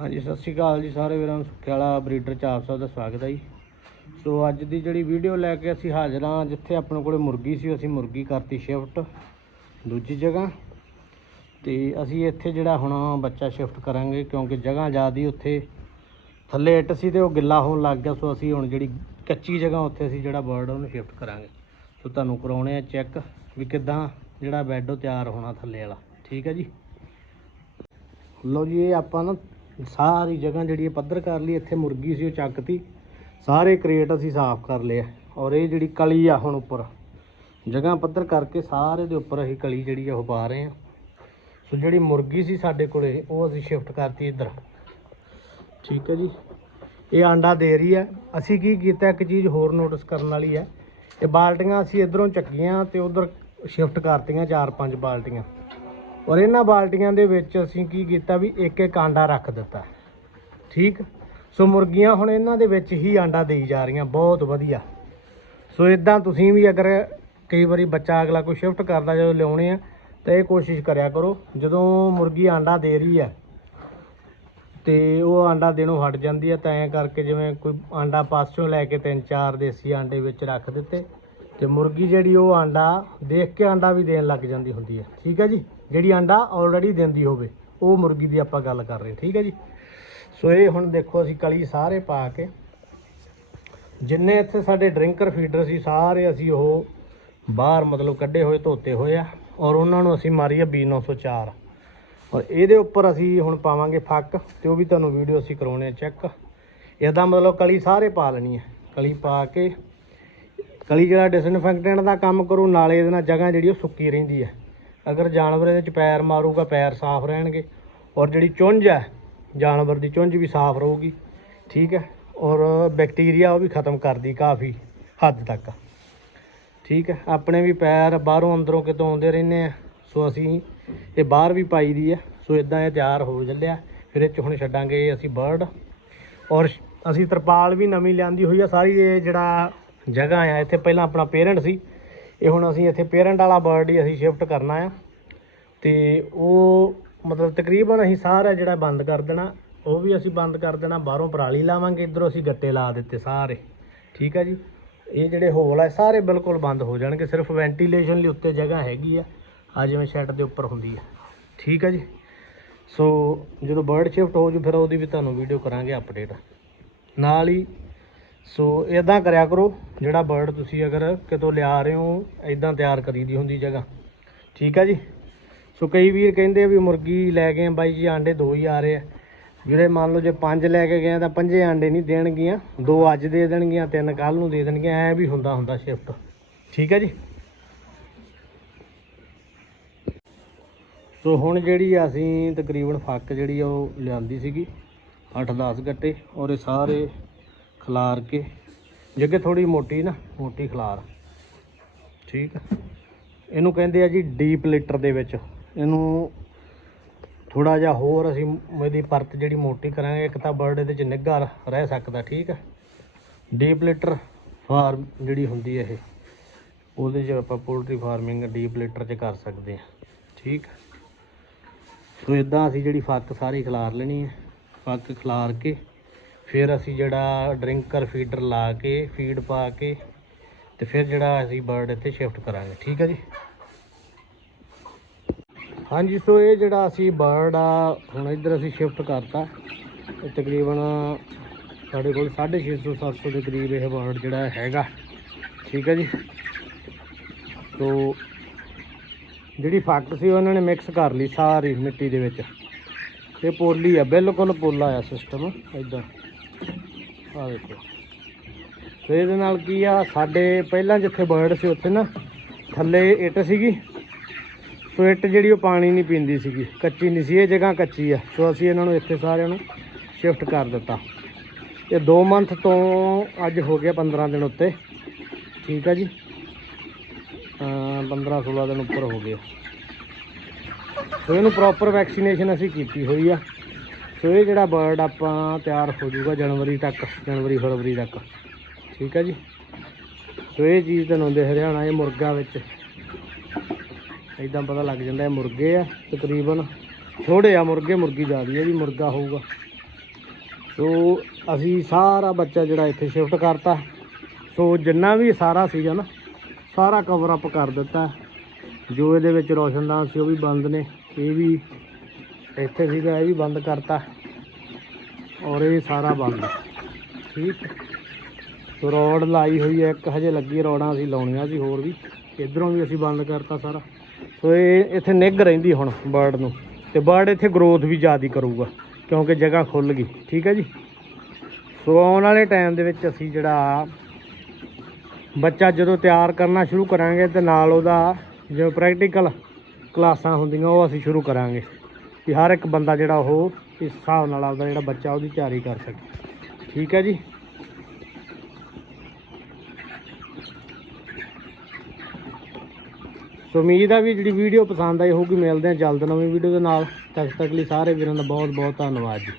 ਹਾਂਜੀ, ਸਤਿ ਸ਼੍ਰੀ ਅਕਾਲ ਜੀ ਸਾਰੇ ਵੀਰਾਂ ਨੂੰ, ਸੁੱਖੇ ਬਰੀਡਰ ਚ ਆਪ ਸਭ ਦਾ ਸਵਾਗਤ ਹੈ ਜੀ। ਸੋ ਅੱਜ ਦੀ ਜਿਹੜੀ ਵੀਡੀਓ ਲੈ ਕੇ ਅਸੀਂ ਹਾਜ਼ਰ ਹਾਂ, ਜਿੱਥੇ ਆਪਣੇ ਕੋਲੇ ਮੁਰਗੀ ਸੀ, ਅਸੀਂ ਮੁਰਗੀ ਕਰਤੀ ਸ਼ਿਫਟ ਦੂਜੀ ਜਗ੍ਹਾ। ਤੇ ਅਸੀਂ ਇੱਥੇ ਜਿਹੜਾ ਹੁਣ ਬੱਚਾ ਸ਼ਿਫਟ ਕਰਾਂਗੇ, ਕਿਉਂਕਿ ਜਗ੍ਹਾ ਜ਼ਿਆਦੀ ਉੱਥੇ ਥੱਲੇ ਇੱਟ ਸੀ ਤੇ ਉਹ ਗਿੱਲਾ ਹੋਣ ਲੱਗ ਗਿਆ। ਸੋ ਅਸੀਂ ਹੁਣ ਜਿਹੜੀ ਕੱਚੀ ਜਗ੍ਹਾ ਉੱਥੇ ਅਸੀਂ ਜਿਹੜਾ ਬਰਡ ਉਹਨੂੰ ਸ਼ਿਫਟ ਕਰਾਂਗੇ। ਸੋ ਤੁਹਾਨੂੰ ਕਰਾਉਣੇ ਆ ਚੈੱਕ ਵੀ ਕਿਦਾਂ ਜਿਹੜਾ ਬੈੱਡ ਉਹ ਤਿਆਰ ਹੋਣਾ ਥੱਲੇ ਵਾਲਾ। ਠੀਕ ਹੈ ਜੀ? ਲਓ ਜੀ, ਇਹ ਆਪਾਂ ਨਾ ਸਾਰੀ ਜਗ੍ਹਾ ਜਿਹੜੀ ਇਹ ਪੱਧਰ ਕਰ ਲਈ, ਇੱਥੇ ਮੁਰਗੀ ਸੀ, ਉਹ ਚੱਕਤੀ। ਸਾਰੇ ਕ੍ਰੇਟ ਅਸੀਂ ਸਾਫ਼ ਕਰ ਲਏ ਔਰ ਇਹ ਜਿਹੜੀ ਕਲੀ ਆ ਹੁਣ ਉੱਪਰ, ਜਗ੍ਹਾ ਪੱਧਰ ਕਰਕੇ ਸਾਰੇ ਦੇ ਉੱਪਰ ਅਸੀਂ ਕਲੀ ਜਿਹੜੀ ਆ ਉਹ ਪਾ ਰਹੇ ਆ। ਸੋ ਜਿਹੜੀ ਮੁਰਗੀ ਸੀ ਸਾਡੇ ਕੋਲੇ, ਉਹ ਅਸੀਂ ਸ਼ਿਫਟ ਕਰਤੀ ਇੱਧਰ। ਠੀਕ ਹੈ ਜੀ। ਇਹ ਆਂਡਾ ਦੇ ਰਹੀ ਹੈ ਅਸੀਂ ਕੀ ਕੀਤਾ, ਇੱਕ ਚੀਜ਼ ਹੋਰ ਨੋਟਿਸ ਕਰਨ ਵਾਲੀ ਹੈ ਇਹ ਬਾਲਟੀਆਂ ਅਸੀਂ ਇਧਰੋਂ ਚੱਕੀਆਂ ਤੇ ਉਧਰ ਸ਼ਿਫਟ ਕਰਤੀਆਂ ਚਾਰ ਪੰਜ ਬਾਲਟੀਆਂ। ਔਰ ਇਹਨਾਂ ਬਾਲਟੀਆਂ ਦੇ ਵਿੱਚ ਅਸੀਂ ਕੀ ਕੀਤਾ ਵੀ ਇੱਕ ਇੱਕ ਆਂਡਾ ਰੱਖ ਦਿੱਤਾ। ਠੀਕ? ਸੋ ਮੁਰਗੀਆਂ ਹੁਣ ਇਹਨਾਂ ਦੇ ਵਿੱਚ ਹੀ ਆਂਡਾ ਦੇਈ ਜਾ ਰਹੀਆਂ, ਬਹੁਤ ਵਧੀਆ। ਸੋ ਇਦਾਂ ਤੁਸੀਂ ਵੀ ਅਗਰ ਕਈ ਵਾਰੀ ਬੱਚਾ ਅਗਲਾ ਕੋਈ ਸ਼ਿਫਟ ਕਰਦਾ ਜਦੋਂ ਲਿਆਉਣੇ ਆ, ਤਾਂ ਇਹ ਕੋਸ਼ਿਸ਼ ਕਰਿਆ ਕਰੋ, ਜਦੋਂ ਮੁਰਗੀ ਆਂਡਾ ਦੇ ਰਹੀ ਹੈ ਤੇ ਉਹ ਆਂਡਾ ਦੇਣੋਂ ਹਟ ਜਾਂਦੀ ਹੈ ਤਾਂ ਐਂ ਕਰਕੇ ਜਿਵੇਂ ਕੋਈ ਆਂਡਾ ਪਾਸਿਓਂ ਲੈ ਕੇ ਤਿੰਨ ਚਾਰ ਦੇਸੀ ਆਂਡੇ ਵਿੱਚ ਰੱਖ ਦਿੱਤੇ ਤੇ ਮੁਰਗੀ ਜਿਹੜੀ ਉਹ ਆਂਡਾ ਦੇਖ ਕੇ ਆਂਡਾ ਵੀ ਦੇਣ ਲੱਗ ਜਾਂਦੀ ਹੁੰਦੀ ਹੈ ਠੀਕ ਹੈ ਜੀ? ਜਿਹੜੀ ਆਂਡਾ ਆਲਰੇਡੀ ਦਿੰਦੀ ਹੋਵੇ, ਉਹ ਮੁਰਗੀ ਦੀ ਆਪਾਂ ਗੱਲ ਕਰ ਰਹੇ ਠੀਕ ਹੈ ਜੀ? ਸੋ ਇਹ ਹੁਣ ਦੇਖੋ ਅਸੀਂ ਕਲੀ ਸਾਰੇ ਪਾ ਕੇ, ਜਿੰਨੇ ਇੱਥੇ ਸਾਡੇ ਡਰਿੰਕਰ ਫੀਡਰ ਸੀ, ਸਾਰੇ ਅਸੀਂ ਉਹ ਬਾਹਰ ਮਤਲਬ ਕੱਢੇ ਹੋਏ, ਧੋਤੇ ਹੋਏ ਆ, ਔਰ ਉਹਨਾਂ ਨੂੰ ਅਸੀਂ ਮਾਰੀ ਆ B904 ਔਰ ਇਹਦੇ ਉੱਪਰ ਅਸੀਂ ਹੁਣ ਪਾਵਾਂਗੇ ਫੱਕ, ਤੇ ਉਹ ਵੀ ਤੁਹਾਨੂੰ ਵੀਡੀਓ ਅਸੀਂ ਕਰਾਉਣੇ ਚੈੱਕ ਇਹਦਾ ਮਤਲਬ ਕਲੀ ਸਾਰੇ ਪਾ ਲੈਣੀ ਹੈ। ਕਲੀ ਪਾ ਕੇ, ਕਲੀ ਜਿਹੜਾ ਡਿਸਇਨਫੈਕਟੈਂਟ ਦਾ ਕੰਮ ਕਰੂ, ਨਾਲੇ ਇਹਦੇ ਨਾਲ ਜਗ੍ਹਾ ਜਿਹੜੀ ਉਹ ਸੁੱਕੀ ਰਹਿੰਦੀ ਹੈ। ਅਗਰ ਜਾਨਵਰ ਇਹਦੇ ਚ ਪੈਰ ਮਾਰੂਗਾ, ਪੈਰ ਸਾਫ਼ ਰਹਿਣਗੇ। ਔਰ ਜਿਹੜੀ ਚੁੰਝ ਹੈ, ਜਾਨਵਰ ਦੀ ਚੁੰਝ ਵੀ ਸਾਫ਼ ਰਹੂਗੀ। ਠੀਕ ਹੈ? ਔਰ ਬੈਕਟੀਰੀਆ ਉਹ ਵੀ ਖਤਮ ਕਰਦੀ ਕਾਫੀ ਹੱਦ ਤੱਕ। ਠੀਕ ਹੈ? ਆਪਣੇ ਵੀ ਪੈਰ ਬਾਹਰੋਂ ਅੰਦਰੋਂ ਕਿਤੋਂ ਆਉਂਦੇ ਰਹਿੰਦੇ ਆ। ਸੋ ਅਸੀਂ ਇਹ ਬਾਹਰ ਵੀ ਪਾਈ ਦੀ ਆ ਸੋ ਇਦਾਂ ਇਹ ਤਿਆਰ ਹੋ ਚੱਲਿਆ। ਫਿਰ ਇਹ 'ਚ ਹੁਣ ਛੱਡਾਂਗੇ ਅਸੀਂ ਬਰਡ। ਔਰ ਅਸੀਂ ਤਰਪਾਲ ਵੀ ਨਵੀਂ ਲਿਆਂਦੀ ਹੋਈ ਆ। ਸਾਰੀ ਇਹ ਜਿਹੜਾ ਜਗ੍ਹਾ ਆ, ਇੱਥੇ ਪਹਿਲਾਂ ਆਪਣਾ ਪੇਰੈਂਟ ਸੀ। ਇਹ ਹੁਣ ਅਸੀਂ ਇੱਥੇ ਪੇਰੈਂਟ ਵਾਲਾ ਬਰਡ ਹੀ ਅਸੀਂ ਸ਼ਿਫਟ ਕਰਨਾ ਆ। ਤੇ ਉਹ ਮਤਲਬ ਤਕਰੀਬਨ ਅਸੀਂ ਸਾਰਾ ਜਿਹੜਾ ਬੰਦ ਕਰ ਦੇਣਾ, ਉਹ ਵੀ ਅਸੀਂ ਬੰਦ ਕਰ ਦੇਣਾ, ਬਾਹਰੋਂ ਪਰਾਲੀ ਲਾਵਾਂਗੇ, ਇਧਰੋਂ ਅਸੀਂ ਗੱਟੇ ਲਾ ਦਿੱਤੇ ਸਾਰੇ। ਠੀਕ ਆ ਜੀ? ਇਹ ਜਿਹੜੇ ਹੋਲ ਆ ਸਾਰੇ ਬਿਲਕੁਲ ਬੰਦ ਹੋ ਜਾਣਗੇ, ਸਿਰਫ ਵੈਂਟੀਲੇਸ਼ਨ ਲਈ ਉੱਤੇ ਜਗ੍ਹਾ ਹੈਗੀ ਆ ਆ ਜਿਵੇਂ ਸ਼ੈੱਡ ਦੇ ਉੱਪਰ ਹੁੰਦੀ ਆ। ਠੀਕ ਆ ਜੀ? ਸੋ ਜਦੋਂ ਬਰਡ ਸ਼ਿਫਟ ਹੋ ਜੂ, ਫਿਰ ਉਹਦੀ ਵੀ ਤੁਹਾਨੂੰ ਵੀਡੀਓ ਕਰਾਂਗੇ ਅਪਡੇਟ ਨਾਲ ਹੀ ਸੋ ਇਦਾਂ ਕਰਿਆ ਕਰੋ, ਜਿਹੜਾ ਬਰਡ ਤੁਸੀਂ ਅਗਰ ਕਿਤੋਂ ਲਿਆ ਰਹੇ ਹੋ ਇਦਾਂ ਤਿਆਰ ਕਰੀਦੀ ਹੁੰਦੀ ਜਗ੍ਹਾ। ਠੀਕ ਆ ਜੀ? ਸੋ ਕਈ ਵੀਰ ਕਹਿੰਦੇ ਵੀ ਮੁਰਗੀ ਲੈ ਗਏ ਬਾਈ ਜੀ ਆਂਡੇ ਦੋ ਹੀ ਆ ਰਹੇ ਆ। ਜਿਹੜੇ ਮੰਨ ਲਓ ਜੇ ਪੰਜ ਲੈ ਕੇ ਗਏ ਤਾਂ ਪੰਜੇ ਆਂਡੇ ਨਹੀਂ ਦੇਣਗੀਆਂ, ਦੋ ਅੱਜ ਦੇ ਦੇਣਗੀਆਂ, ਤਿੰਨ ਕੱਲ ਨੂੰ ਦੇ ਦੇਣਗੀਆਂ, ਐ ਵੀ ਹੁੰਦਾ ਹੁੰਦਾ ਸ਼ਿਫਟ ਠੀਕ ਹੈ ਜੀ? ਸੋ ਹੁਣ ਜਿਹੜੀ ਅਸੀਂ ਤਕਰੀਬਨ ਫੱਕ ਜਿਹੜੀ ਆ ਉਹ ਲਿਆਂਦੀ ਸੀਗੀ 8-10 ਗੱਟੇ, ਔਰ ਇਹ ਸਾਰੇ ਖਲਾਰ ਕੇ। ਜੱਗੇ ਥੋੜੀ ਮੋਟੀ ਨਾ, ਮੋਟੀ ਖਲਾਰ। ਠੀਕ ਇਹਨੂੰ ਕਹਿੰਦੇ ਆ ਜੀ ਡੀਪ ਲਿਟਰ ਦੇ ਵਿੱਚ। ਇਹਨੂੰ ਥੋੜਾ ਜਿਹਾ ਹੋਰ ਅਸੀਂ ਇਹਦੀ ਪਰਤ ਜਿਹੜੀ ਮੋਟੀ ਕਰਾਂਗੇ, ਇੱਕ ਤਾਂ ਬਰਡ ਇਹਦੇ ਚ ਨਿੱਘਾ ਰਹਿ ਸਕਦਾ, ਠੀਕ ਹੈ ਡੀਪ ਲਿਟਰ ਫਾਰਮ ਜਿਹੜੀ ਹੁੰਦੀ ਹੈ ਇਹ, ਉਹਦੇ 'ਚ ਆਪਾਂ ਪੋਲਟਰੀ ਫਾਰਮਿੰਗ ਡੀਪ ਲਿਟਰ 'ਚ ਕਰ ਸਕਦੇ ਹਾਂ ਠੀਕ ਸੋ ਇਦਾਂ ਅਸੀਂ ਜਿਹੜੀ ਫੱਕ ਸਾਰੀ ਖਿਲਾਰ ਲੈਣੀ ਹੈ ਫੱਕ ਖਿਲਾਰ ਕੇ ਫਿਰ ਅਸੀਂ ਜਿਹੜਾ ਡਰਿੰਕਰ ਫੀਡਰ ਲਾ ਕੇ, ਫੀਡ ਪਾ ਕੇ ਤੇ ਫਿਰ ਜਿਹੜਾ ਅਸੀਂ ਬਰਡ ਇੱਥੇ ਸ਼ਿਫਟ ਕਰਾਂਗੇ, ਠੀਕ ਹੈ ਜੀ? ਹਾਂਜੀ, ਸੋ ਇਹ ਜਿਹੜਾ ਅਸੀਂ ਬਰਡ ਆ, ਹੁਣ ਇੱਧਰ ਅਸੀਂ ਸ਼ਿਫਟ ਕਰਤਾ। ਤਕਰੀਬਨ ਸਾਡੇ ਕੋਲ 650 700 ਦੇ ਕਰੀਬ ਇਹ ਬਰਡ ਜਿਹੜਾ ਹੈਗਾ, ਠੀਕ ਹੈ ਜੀ? ਸੋ ਜਿਹੜੀ ਫੱਕ ਸੀ, ਉਹਨਾਂ ਨੇ ਮਿਕਸ ਕਰ ਲਈ ਸਾਰੀ ਮਿੱਟੀ ਦੇ ਵਿੱਚ। ਇਹ ਪੋਲੀ ਆ, ਬਿਲਕੁਲ ਪੋਲਾ ਆ ਸਿਸਟਮ ਇਦਾਂ ਆ ਦੇਖੋ। ਸੋ ਇਹਦੇ ਨਾਲ ਕੀ ਆ, ਸਾਡੇ ਪਹਿਲਾਂ ਜਿੱਥੇ ਬਰਡ ਸੀ ਉੱਥੇ ਨਾ, ਥੱਲੇ ਇੱਟ ਸੀਗੀ। ਸੋ ਇੱਟ ਜਿਹੜੀ ਉਹ ਪਾਣੀ ਨਹੀਂ ਪੀਂਦੀ ਸੀਗੀ, ਕੱਚੀ ਨਹੀਂ ਸੀ, ਇਹ ਜਗ੍ਹਾ ਕੱਚੀ ਆ। ਸੋ ਅਸੀਂ ਇਹਨਾਂ ਨੂੰ ਇੱਥੇ ਸਾਰਿਆਂ ਨੂੰ ਸ਼ਿਫਟ ਕਰ ਦਿੱਤਾ। ਇਹ 2 ਮੰਥ ਤੋਂ ਅੱਜ ਹੋ ਗਿਆ 15 ਦਿਨ ਉੱਤੇ। ਠੀਕ ਆ ਜੀ? ਅਹ 15 16 ਦਿਨ ਉੱਪਰ ਹੋ ਗਏ ਸੋ ਇਹਨੂੰ ਪ੍ਰੋਪਰ ਵੈਕਸੀਨੇਸ਼ਨ ਅਸੀਂ ਕੀਤੀ ਹੋਈ ਆ। ਸੋ ਇਹ ਜਿਹੜਾ ਬਰਡ ਆਪਾਂ ਤਿਆਰ ਹੋ ਜਾਊਗਾ ਜਨਵਰੀ ਤੱਕ, ਜਨਵਰੀ, ਫਰਵਰੀ ਤੱਕ। ਠੀਕ ਹੈ ਜੀ? ਸੋ ਇਹ ਚੀਜ਼ ਤੁਹਾਨੂੰ ਦਿਖ ਰਿਹਾ ਹੋਣਾ, ਇਹ ਮੁਰਗਾ ਵਿੱਚ। ਇਦਾਂ ਪਤਾ ਲੱਗ ਜਾਂਦਾ ਇਹ ਮੁਰਗੇ ਆ, ਤਕਰੀਬਨ। ਥੋੜੇ ਆ ਮੁਰਗੇ, ਮੁਰਗੀ ਜ਼ਿਆਦੀ ਹੈ ਜੀ, ਮੁਰਗਾ ਹੋਊਗਾ। ਸੋ ਅਸੀਂ ਸਾਰਾ ਬੱਚਾ ਜਿਹੜਾ ਇੱਥੇ ਸ਼ਿਫਟ ਕਰਤਾ। ਸੋ ਜਿੰਨਾ ਵੀ ਸਾਰਾ ਸੀਗਾ ਨਾ, ਸਾਰਾ ਕਵਰ ਅਪ ਕਰ ਦਿੱਤਾ। ਜੋ ਇਹਦੇ ਵਿੱਚ ਰੋਸ਼ਨਦਾਨ ਸੀ, ਉਹ ਵੀ ਬੰਦ ਨੇ। ਇਹ ਵੀ ਇੱਥੇ ਸੀਗਾ, ਇਹ ਵੀ ਬੰਦ ਕਰਤਾ। ਔਰ ਇਹ ਸਾਰਾ ਬੰਦ। ਠੀਕ। ਸੋ ਰੋਡ ਲਾਈ ਹੋਈ ਹੈ, ਇੱਕ ਹਜੇ ਲੱਗੀ ਰੋਡਾਂ ਅਸੀਂ ਲਾਉਣੀਆਂ ਸੀ, ਹੋਰ ਵੀ। ਇਧਰੋਂ ਵੀ ਅਸੀਂ ਬੰਦ ਕਰਤਾ ਸਾਰਾ। ਸੋ ਇਹ ਇੱਥੇ ਨਿੱਘ ਰਹਿੰਦੀ ਹੁਣ ਬਰਡ ਨੂੰ। ਤੇ ਬਰਡ ਇੱਥੇ ਗਰੋਥ ਵੀ ਜ਼ਿਆਦਾ ਕਰੂਗਾ, ਕਿਉਂਕਿ ਜਗ੍ਹਾ ਖੁੱਲ ਗਈ। ਠੀਕ ਹੈ ਜੀ? ਸੋ ਆਉਣ ਵਾਲੇ ਟਾਈਮ ਦੇ ਵਿੱਚ ਅਸੀਂ ਜਿਹੜਾ ਬੱਚਾ ਜਦੋਂ ਤਿਆਰ ਕਰਨਾ ਸ਼ੁਰੂ ਕਰਾਂਗੇ ਤੇ ਨਾਲ ਉਹਦਾ ਜੋ ਪ੍ਰੈਕਟੀਕਲ ਕਲਾਸਾਂ ਹੁੰਦੀਆਂ, ਉਹ ਅਸੀਂ ਸ਼ੁਰੂ ਕਰਾਂਗੇ। ਕਿ ਹਰ ਇੱਕ ਬੰਦਾ ਜਿਹੜਾ ਉਹ ਇਸ ਹਿਸਾਬ ਨਾਲ ਆਪਦਾ ਜਿਹੜਾ ਬੱਚਾ ਉਹਦੀ ਤਿਆਰੀ ਕਰ ਸਕੇ। ਠੀਕ ਹੈ ਜੀ? ਸੋ ਉਮੀਦ ਆ ਵੀ ਜਿਹੜੀ ਵੀਡੀਓ ਪਸੰਦ ਆਈ ਹੋਊਗੀ, ਮਿਲਦੇ ਹਾਂ ਜਲਦ ਨਵੀਂ ਵੀਡੀਓ ਦੇ ਨਾਲ। ਤੱਕ ਤੱਕ ਲਈ ਸਾਰੇ ਵੀਰਾਂ ਦਾ ਬਹੁਤ ਬਹੁਤ ਧੰਨਵਾਦ ਜੀ।